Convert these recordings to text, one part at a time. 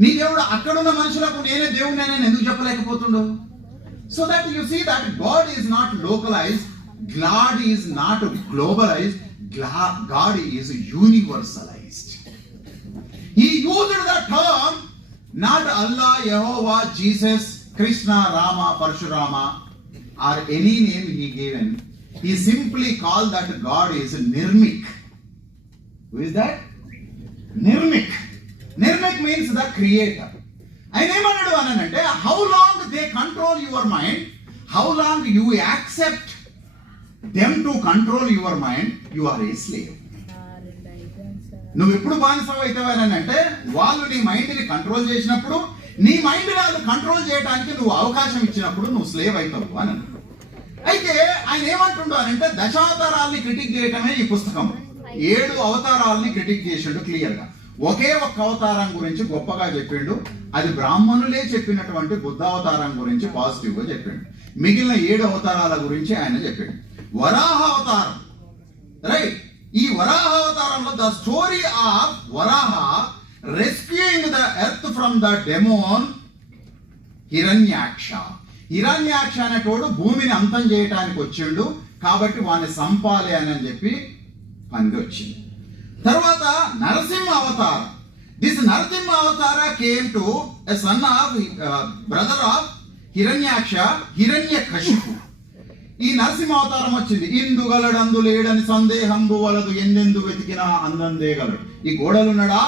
నీ దేవుడు అక్కడున్న మనుషులకు నేనే దేవుడు నేను ఎందుకు చెప్పలేకపోతుండో? So that you see that God is not localize God is not globalize God is universalized ఈ used the term not Allah Jehovah Jesus Krishna Rama Parashurama or any name he given he simply call that God is Nirmik who is that Nirmik Nirmik means the creator ఆయన ఏమన్నాడు అని అంటే how long they control your mind how long you accept them to control your mind you are a slave నువ్వు ఎప్పుడు బానిస అవుతావని అంటే వాళ్ళు నీ మైండ్ని కంట్రోల్ చేసినప్పుడు నీ మైండ్ వాళ్ళు కంట్రోల్ చేయడానికి నువ్వు అవకాశం ఇచ్చినప్పుడు నువ్వు స్లేవ్ అవుతావు అని అయితే ఆయన ఏమంటుండో అని అంటే దశావతారాల్ని క్రిటిక్ చేయటమే ఈ పుస్తకం. ఏడు అవతారాలని క్రిటిక్ చేసిండు క్లియర్గా. ఒకే ఒక్క అవతారం గురించి గొప్పగా చెప్పిండు. అది బ్రాహ్మణులే చెప్పినటువంటి బుద్ధ అవతారం గురించి పాజిటివ్గా చెప్పిండు. మిగిలిన ఏడు అవతారాల గురించి ఆయన చెప్పాడు. వరాహ అవతారం. రైట్ ఈ వరాహ అవతారంలో the story of Varaha rescuing the earth from the demon Hiranyaksha. Hiranyaksha అనేటోడు భూమిని అంతం చేయటానికి వచ్చిండు. కాబట్టి వాడిని సంపాలి అని చెప్పి పంది వచ్చింది తర్వాత Narasimha avatar. This Narasimha avatar came to son of brother of Hiranyaksha Hiranyakashipu. ఈ నరసింహ అవతారం వచ్చింది. ఇందు గలడందు లేడని సందేహంబు వలదు ఎందెందు వెతికినా అందందేగలడు ఈ గోడలు ఉన్నాడా?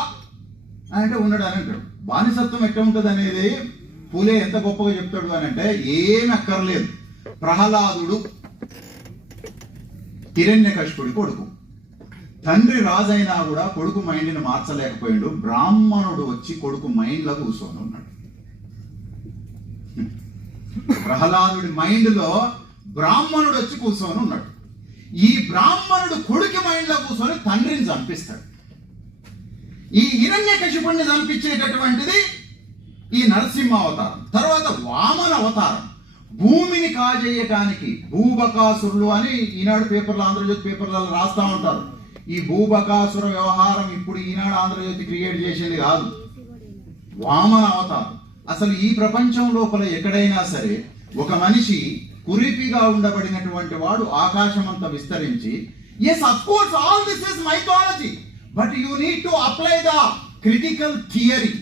అని అంటే ఉన్నాడు అని అంటాడు. బానిసత్వం ఎట్లా ఉంటుంది అనేది పూలే ఎంత గొప్పగా చెప్తాడు అని అంటే ఏమి అక్కర్లేదు. ప్రహ్లాదుడు హిరణ్య కొడుకు. తండ్రి రాజైనా కూడా కొడుకు మైండ్ని మార్చలేకపోయాడు. బ్రాహ్మణుడు వచ్చి కొడుకు మైండ్లో కూర్చొని ఉన్నాడు. ప్రహ్లాదుడి మైండ్లో బ్రాహ్మణుడు వచ్చి కూర్చొని ఉన్నాడు. ఈ బ్రాహ్మణుడు కొడుకు మైండ్లో కూర్చొని తండ్రిని చంపిస్తాడు. ఈ హిరణ్య కశిపుణ్ణి చంపించేటటువంటిది ఈ నరసింహ అవతారం. తర్వాత వామన అవతారం. భూమిని కాజేయటానికి భూబకాసురులు అని ఈనాడు పేపర్లు ఆంధ్రజ్యోతి పేపర్లలో రాస్తా ఉంటారు. ఈ భూబకాసుర వ్యవహారం ఇప్పుడు ఈనాడు ఆంధ్రజ్యోతి క్రియేట్ చేసేది కాదు. వామన అవతారం. అసలు ఈ ప్రపంచం లోపల ఎక్కడైనా సరే ఒక మనిషి కురిపిగా ఉండబడినటువంటి వాడు ఆకాశమంత విస్తరించి yes of course all this is mythology but you need to apply the critical theory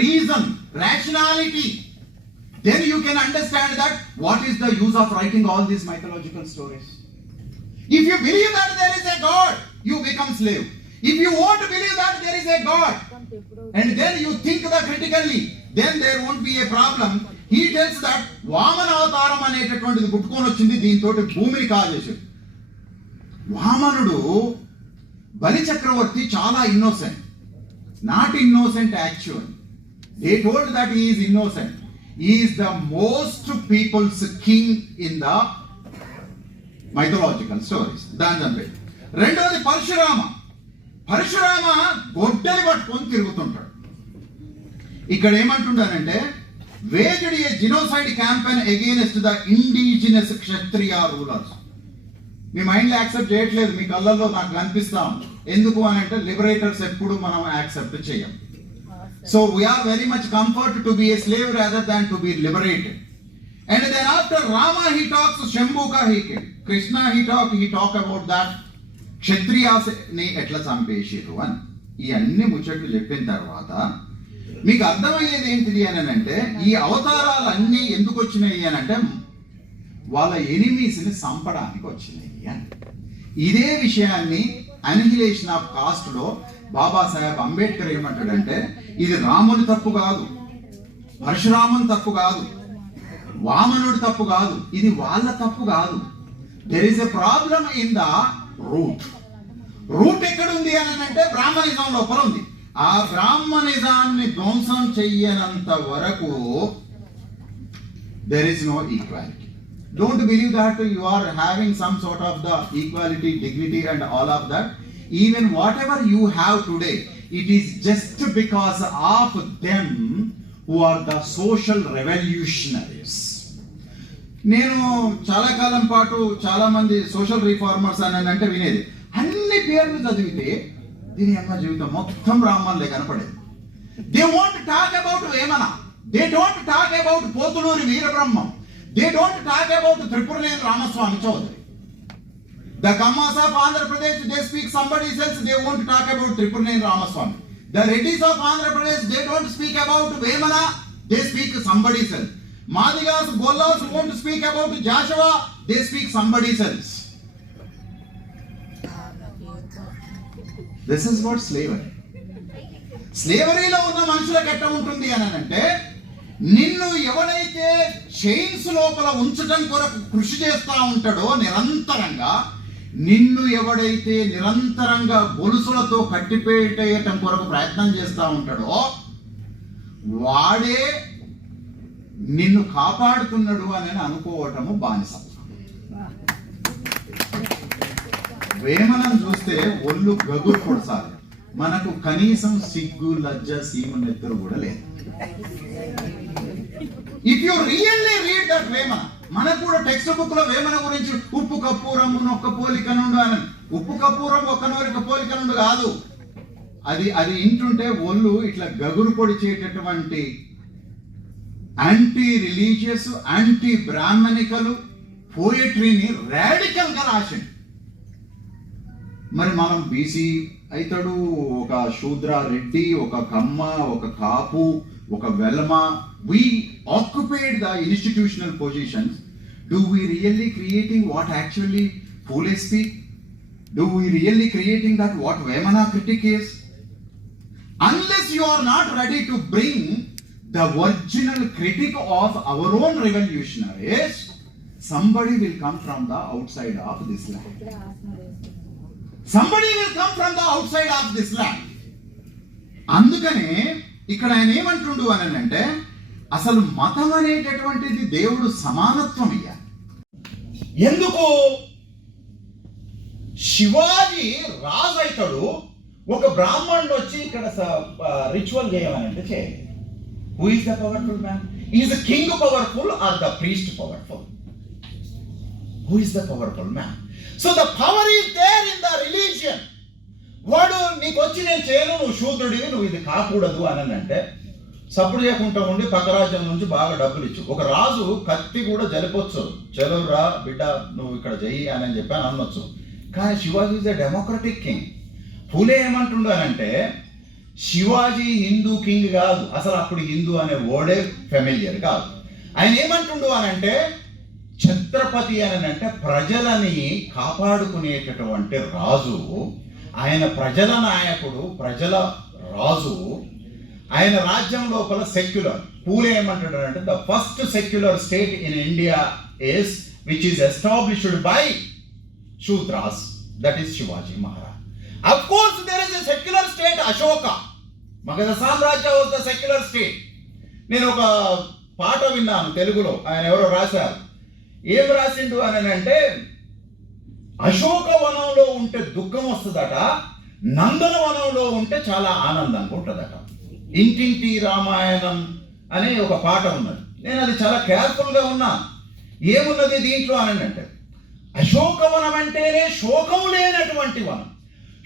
reason rationality then you can understand that what is the use of writing all these mythological stories If you believe that there is a God, you become slave. If you won't believe that there is a God, and then you think that critically, then there won't be a problem. He tells that Vamana అవతారం అనేటటువంటిది పుట్టుకొని వచ్చింది దీంతో భూమిని కాజేశాడు వామనుడు బలి చక్రవర్తి చాలా innocent not innocent actual they told that is innocent is the most peoples king in the mythological stories దాని చంపే రెండవది పరశురామ. పరశురామ గొడ్డలి పట్టుకొని తిరుగుతుంటాడు. ఇక్కడ ఏమంటున్నానంటే waged a genocide campaign against the indigenous Kshatriya rulers me mind accept చేయట్లేదు మీ కళ్ళల్లో నాకు కనిపిస్తాం ఎందుకు అని అంటే లిబరేటర్స్ ఎప్పుడు మనం యాక్సెప్ట్ చేయం. So we are very much comfort to be a slave rather than to be liberated and then after Rama he talks Shambuka he Krishna he talk he talk about that క్షత్రియాస్ని ఎట్లా చంపేసిరు అని ఈ అన్ని ముచ్చట్లు చెప్పిన తర్వాత మీకు అర్థమయ్యేది ఏంటిది అని అంటే ఈ అవతారాలు అన్నీ ఎందుకు వచ్చినాయి అని అంటే వాళ్ళ ఎనిమీస్ని చంపడానికి వచ్చినాయి అని ఇదే విషయాన్ని అనిహిలేషన్ ఆఫ్ కాస్ట్లో బాబాసాహెబ్ అంబేద్కర్ ఏమంటాడంటే ఇది రాముని తప్పు కాదు. పరశురాముని తప్పు కాదు. వామనుడు తప్పు కాదు. ఇది వాళ్ళ తప్పు కాదు. There is a problem in the root root ఎక్కడ ఉంది అని అంటే బ్రాహ్మణిజం లోపల ఉంది. ఆ బ్రాహ్మణిజాన్ని ధ్వంసం చెయ్యనంత వరకు there is no equality don't believe that you are having some sort of the equality dignity and all of that even whatever you have today it is just because of them who are the social revolutionaries నేను చాలా కాలం పాటు చాలా మంది social reformers అని అంటే వినేది. అన్ని పేర్లు చదివితే దీని అమ్మ జీవితం మొత్తం రామ్మన్లే కనపడేది. దే వాంట్ టాక్ అబౌట్ ఏమన్నా they don't talk about Pothuluri Veerabrahmam. They don't talk about Tripuraneni Ramaswamy Chowdary. The Kammas of Andhra Pradesh they speak somebody else they want talk about Tripuraneni Ramaswamy. The Reddy's of Andhra Pradesh they don't speak about Vemana they speak somebody else Madigas, Gollas won't speak about Joshua, they speak somebody else. This is what slavery. స్లేవరీలో ఉన్న మనుషులకు ఎట్ట ఉంటుంది అని అంటే నిన్ను ఎవడైతే chains లోపల ఉంచడం కొరకు కృషి చేస్తా ఉంటాడో నిరంతరంగా నిన్ను ఎవడైతే నిరంతరంగా గొలుసులతో కట్టిపేటేయటం కొరకు ప్రయత్నం చేస్తా ఉంటాడో వాడే నిన్ను కాపాడుతున్నాడు అని అనుకోవటము బానిస. వేమనం చూస్తే ఒళ్ళు గగురు పొడసాలి మనకు కనీసం సిగ్గు లజ్జ సీమ నెత్తరు కూడా లేదు. If you really read that Vemana మనకు కూడా టెక్స్ట్ బుక్లో వేమన గురించి ఉప్పు కప్పూరం ఒక్క పోలిక నుండు అని. ఉప్పు కపూరం ఒక్క నోరిక పోలిక నుండి కాదు. అది అది ఇంటుంటే ఒళ్ళు ఇట్లా గగురు పొడిచేటటువంటి యాంటీ రిలీజియస్ యాంటీ బ్రాహ్మణికలు పోయట్రీని రాడికల్గా రాసిండు. మరి మనం బీసీ అవుతాడు ఒక శూద్ర రెడ్డి ఒక కమ్మ ఒక కాపు ఒక Velma we occupied the institutional positions do we really creating what actually Phule speak do we really creating that what Vemana critic is unless you are not ready to bring the original critic of our own revolutionaries somebody will come from the outside of this land somebody will come from the outside of this land అందుకనే ఇక్కడ ఆయన ఏమంటుండు అని అంటే అసలు మతం అనేటటువంటిది దేవుడు సమానత్వం ఇయ్యాలి. ఎందుకు? శివాజీ రాజు అవుతాడు ఒక బ్రాహ్మణుడు వచ్చి ఇక్కడ రిచువల్ చేయమని అంటే చేయాలి who is the powerful man is the king powerful or the priest powerful who is the powerful man so the power is there in the religion వాడు నీకు వచ్చి నేను చేయను నువ్వు శూద్రుడివి నువ్వు ఇది కాకూడదు అని అంటే సప్పుడు చేయకుండా ఉండి పక్క రాజ్యం నుంచి బాగా డబ్బులు ఇచ్చు. ఒక రాజు కత్తి కూడా జలిపొచ్చు. రా బిడ్డ నువ్వు ఇక్కడ చెయ్యి అని చెప్పి అని అనొచ్చు. కానీ Shivaji is a democratic king. Phule ఏమంటుండు అని అంటే శివాజీ హిందూ కింగ్ కాదు. అసలు అప్పుడు హిందూ అనే వర్డే ఫెమిలియర్ కాదు. ఆయన ఏమంటుండు అని అంటే ఛత్రపతి అని అంటే ప్రజలని కాపాడుకునేటటువంటి రాజు ఆయన ప్రజల నాయకుడు ప్రజల రాజు ఆయన రాజ్యం లోపల సెక్యులర్ పూలే ఏమంటాడు అంటే the first secular state in India is which is established by Shudras that is Shivaji Maharaj of course there is a secular state Ashoka Magadha సామ్రాజ్య వాజ్ ద సెక్యులర్ స్టేట్ నేను ఒక పాట విన్నాను తెలుగులో ఆయన ఎవరో రాశారు. ఏం రాసిండు అని అంటే అశోకవనంలో ఉంటే దుఃఖం వస్తుందట నందనవనంలో ఉంటే చాలా ఆనందంగా ఉంటుందట. ఇంటింటి రామాయణం అనే ఒక పాట ఉన్నది. నేను అది చాలా కేర్ఫుల్గా ఉన్నా. ఏమున్నది దీంట్లో అని అంటే అశోకవనం అంటేనే శోకం లేనటువంటి వనం.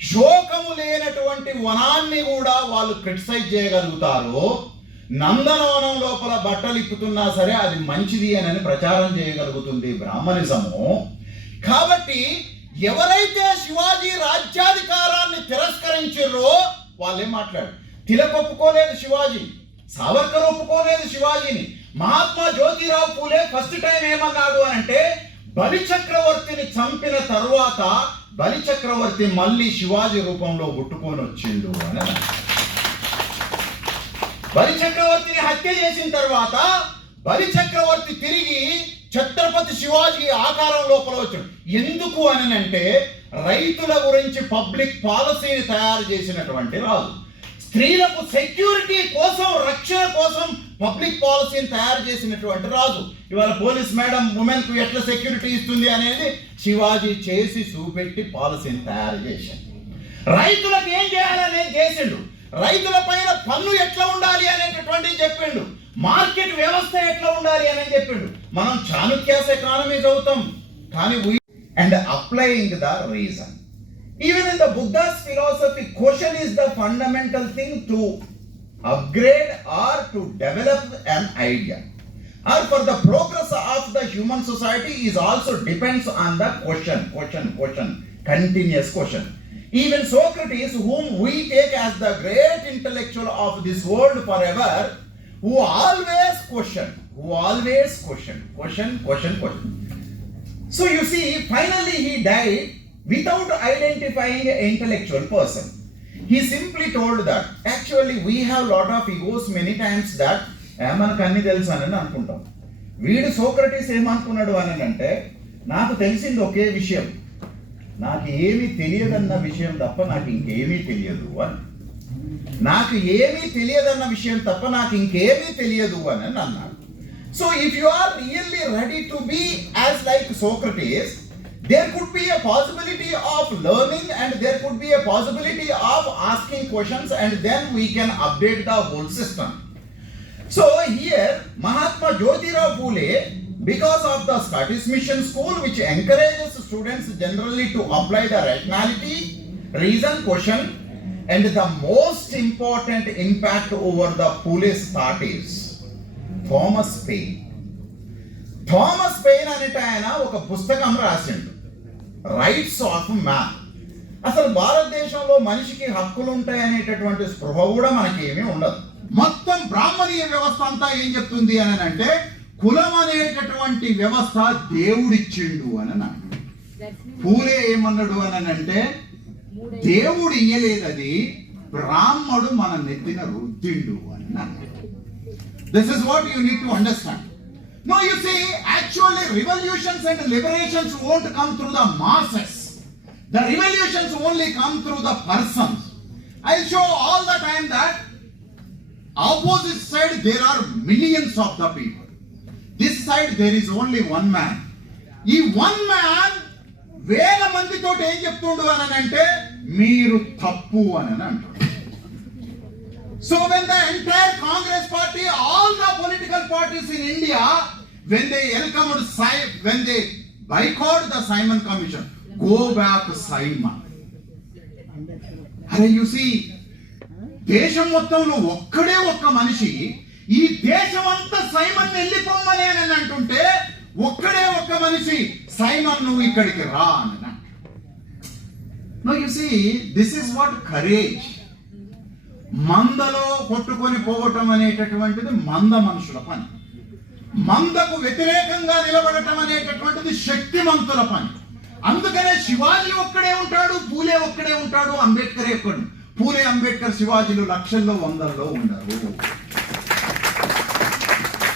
శోకము లేనటువంటి వనాన్ని కూడా వాళ్ళు క్రిటిసైజ్ చేయగలుగుతారు నందనవనం లోపల బట్టలు ఇప్పుతున్నా సరే అది మంచిది అని ప్రచారం చేయగలుగుతుంది బ్రాహ్మణిజము. కాబట్టి ఎవరైతే శివాజీ రాజ్యాధికారాన్ని తిరస్కరించారో వాళ్ళే మాట్లాడు తిలక్ ఒప్పుకోలేదు శివాజీ సావర్కర్ ఒప్పుకోలేదు శివాజీని మహాత్మా జ్యోతిరావు పూలే ఫస్ట్ టైం ఏమన్నాడు అని అంటే బలి చక్రవర్తిని చంపిన తరువాత బలి చక్రవర్తి మళ్ళీ శివాజీ రూపంలో పుట్టుకొని వచ్చిండు అని బలి చక్రవర్తిని హత్య చేసిన తర్వాత బలి చక్రవర్తి తిరిగి ఛత్రపతి శివాజీ ఆకారం లోపల వచ్చాడు. ఎందుకు అని అంటే రైతుల గురించి పబ్లిక్ పాలసీని తయారు చేసినటువంటి రాజు. స్త్రీలకు సెక్యూరిటీ కోసం రక్షణ కోసం పబ్లిక్ పాలసీని తయారు చేసినటువంటి రాజు. ఇవాళ పోలీస్ మేడం ఉమెన్కు ఎట్లా సెక్యూరిటీ ఇస్తుంది అనేది శివాజీ చేసి చూపెట్టి పాలసీని తయారు చేశాడు రైతులకు ఏం చేయాలనేది చేసిండు. రైతుల పైన పన్ను ఎట్లా ఉండాలి అనేటటువంటిది చెప్పిండు. మార్కెట్ వ్యవస్థ ఎట్లా ఉండాలి అనేది చెప్పిండు. మనం చాణుక్యాస్ ఎకానమీ చదువుతాం. కానీ and applying the reason Even in the Buddha's philosophy, question is the fundamental thing to upgrade or to develop an idea. Or for the progress of the human society is also depends on the question, question, question, continuous question. Even Socrates, whom we take as the great intellectual of this world forever, who always question, who always question, question, question, question. So you see, finally he died without identifying an intellectual person. He simply told that actually we have lot of egos many times that మనకు అన్ని తెలుసు అని అనుకుంటాం. వీడు Socrates ఏమనుకున్నాడు అని అంటే నాకు తెలిసింది ఒకే విషయం. నాకు ఏమీ తెలియదన్న విషయం తప్ప నాకు ఇంకేమీ తెలియదు అని. నాకు ఏమీ తెలియదన్న విషయం తప్ప నాకు ఇంకేమీ తెలియదు అని అన్నాడు. So if you are really ready to be as like Socrates There could be a possibility of learning and there could be a possibility of asking questions and then we can update the whole system So here Mahatma Jyotirao Phule, because of the Scottish Mission School, which encourages students generally to apply the rationality, reason, question, and the most important impact over the Phule's thought is Thomas Paine. Thomas Paine అనేట ఆయన ఒక పుస్తకం రాసిండు rights of man అసలు భారతదేశంలో మనిషికి హక్కులు ఉంటాయి అనేటటువంటి స్పృహ కూడా మనకేమీ ఉండదు. మొత్తం బ్రాహ్మణీయ వ్యవస్థ అంతా ఏం చెప్తుంది అని అంటే కులం అనేటటువంటి వ్యవస్థ దేవుడిచ్చిండు అని అన్నాడు పూలే ఏమన్నాడు అని అంటే దేవుడు ఇయ్యలేదు అది బ్రాహ్మడు మన నెత్తిన రుద్దిండు అని అన్నాడు this is what you need to understand no you see actually revolutions and liberations won't come through the masses the revolutions only come through the persons I show all the time that opposite side there are millions of the people. This side there is only one man. ఈ one man వేల మందితో ఏం చెప్తుండు అని అంటే మీరు తప్పు అని అంటాడు so when the entire Congress party all the political parties in India when they welcomed Sye when they boycott the Simon commission go back Simon అరే యు సీ దేశం మొత్తంలో ఒక్కడే ఒక్క మనిషి ఈ దేశం అంతా సైమన్ వెళ్ళిపోమ్మని అని అంటుంటే ఒక్కడే ఒక్క మనిషి సైమన్ నువ్వు ఇక్కడికి రా అని no you see this is what courage మందలో కొట్టుకొని పోవటం అనేటటువంటిది మంద మనుషుల పని. మందకు వ్యతిరేకంగా నిలబడటం అనేటటువంటిది శక్తిమంతుల పని. అందుకనే శివాజీ ఒక్కడే ఉంటాడు పూలే ఒక్కడే ఉంటాడు అంబేద్కరే ఒక్కడు. పూలే అంబేద్కర్ శివాజీలు లక్షల్లో వందల్లో ఉండరు.